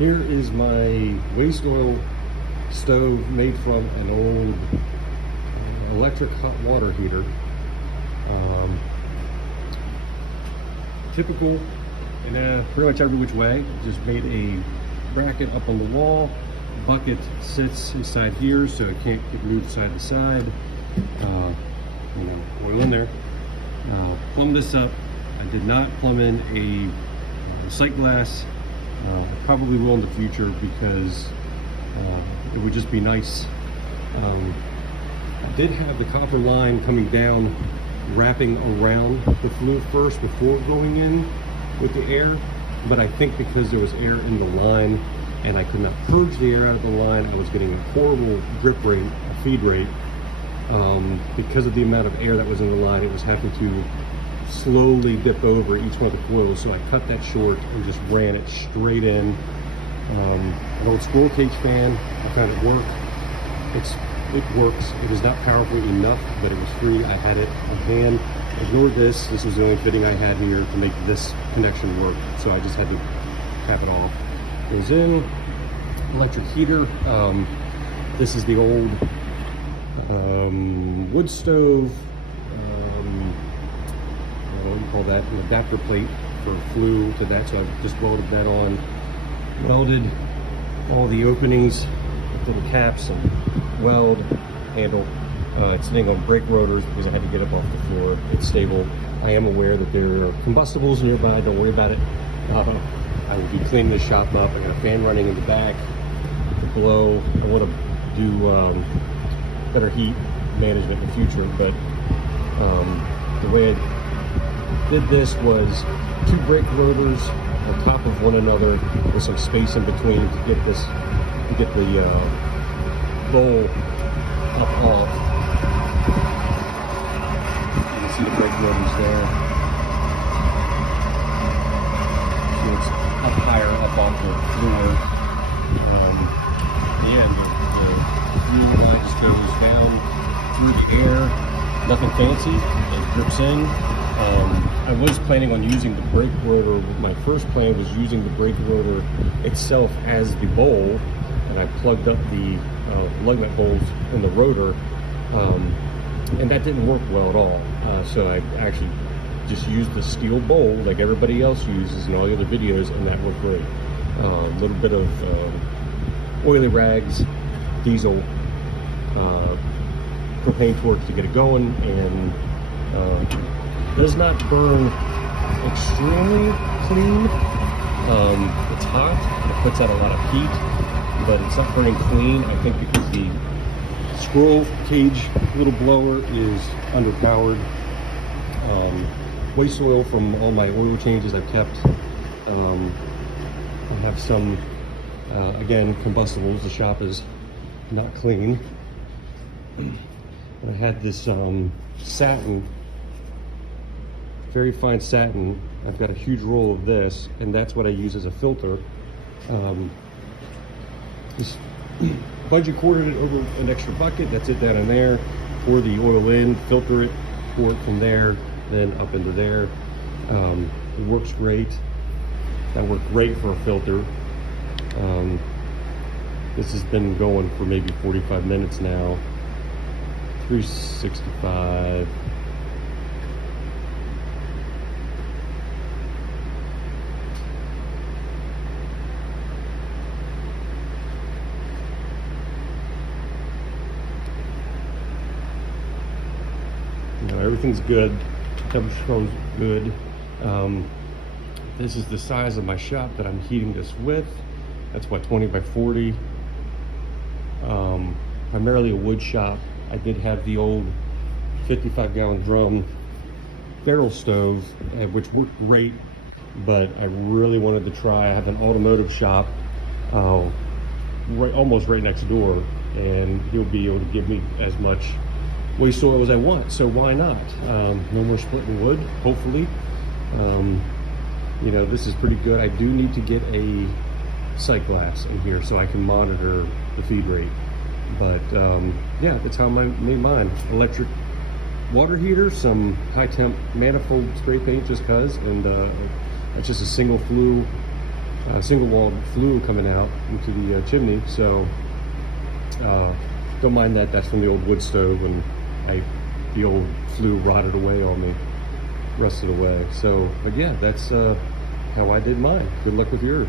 Here is my waste oil stove made from an old electric hot water heater. Typical in pretty much every which way. Just made a bracket up on the wall. Bucket sits inside here so it can't get moved side to side. Oil in there. Plumb this up. I did not plumb in a sight glass. Probably will in the future because it would just be nice. I did have the copper line coming down, wrapping around the flue first before going in with the air, but I think because there was air in the line and I could not purge the air out of the line, I was getting a horrible drip rate, a feed rate. Because of the amount of air that was in the line, it was having to slowly dip over each one of the coils, so I cut that short and just ran it straight in. An old squirrel cage fan, I found it work. It works. It is not powerful enough, but it was free. I had it on hand. Ignore this. This was the only fitting I had here to make this connection work, so I just had to cap it off. Goes in. Electric heater. This is the old wood stove. What do you call that? An adapter plate for flue to that, so I've just welded that on. Welded all the openings with little caps and weld handle. It's sitting on brake rotors because I had to get up off the floor. It's stable. I am aware that there are combustibles nearby. Don't worry about it. I will be cleaning this shop up. I got a fan running in the back to blow. I want to do better heat management in the future, but the way I did this was 2 brake rotors on top of one another with some space in between to get the bowl up off. You can see the brake rotors there. So it's up higher, up off the floor. The fuel line just goes down through the air. Nothing fancy. It drips in. I was planning on using the brake rotor. My first plan was using the brake rotor itself as the bowl, and I plugged up the lug nut holes in the rotor, and that didn't work well at all. So I actually just used the steel bowl like everybody else uses in all the other videos, and that worked great. A little bit of oily rags, diesel, propane torch to get it going, and does not burn extremely clean. It's hot, it puts out a lot of heat, but it's not burning clean. I think because the squirrel cage little blower is underpowered. Waste oil from all my oil changes I've kept. I have some, again, combustibles. The shop is not clean. I had this satin, very fine satin. I've got a huge roll of this, and that's what I use as a filter. Just bungee corded it over an extra bucket. That's it down in there. Pour the oil in, filter it, pour it from there, then up into there. It works great. That worked great for a filter. This has been going for maybe 45 minutes now. 365. Everything's good. Temperature control's good. This is the size of my shop that I'm heating this with. That's what, 20 by 40. Primarily a wood shop. I did have the old 55-gallon drum barrel stove, which worked great, but I really wanted to try. I have an automotive shop almost right next door, and he'll be able to give me as much waste oil as I want, so why not? No more splitting wood, hopefully. You know, this is pretty good. I do need to get a sight glass in here so I can monitor the feed rate. But yeah, that's how I made mine. Electric water heater, some high temp manifold spray paint just cause, and it's just a single flue single wall flue coming out into the chimney. So don't mind that. That's from the old wood stove, and the old flue rotted away on me, rusted away. So, but yeah, that's how I did mine. Good luck with yours.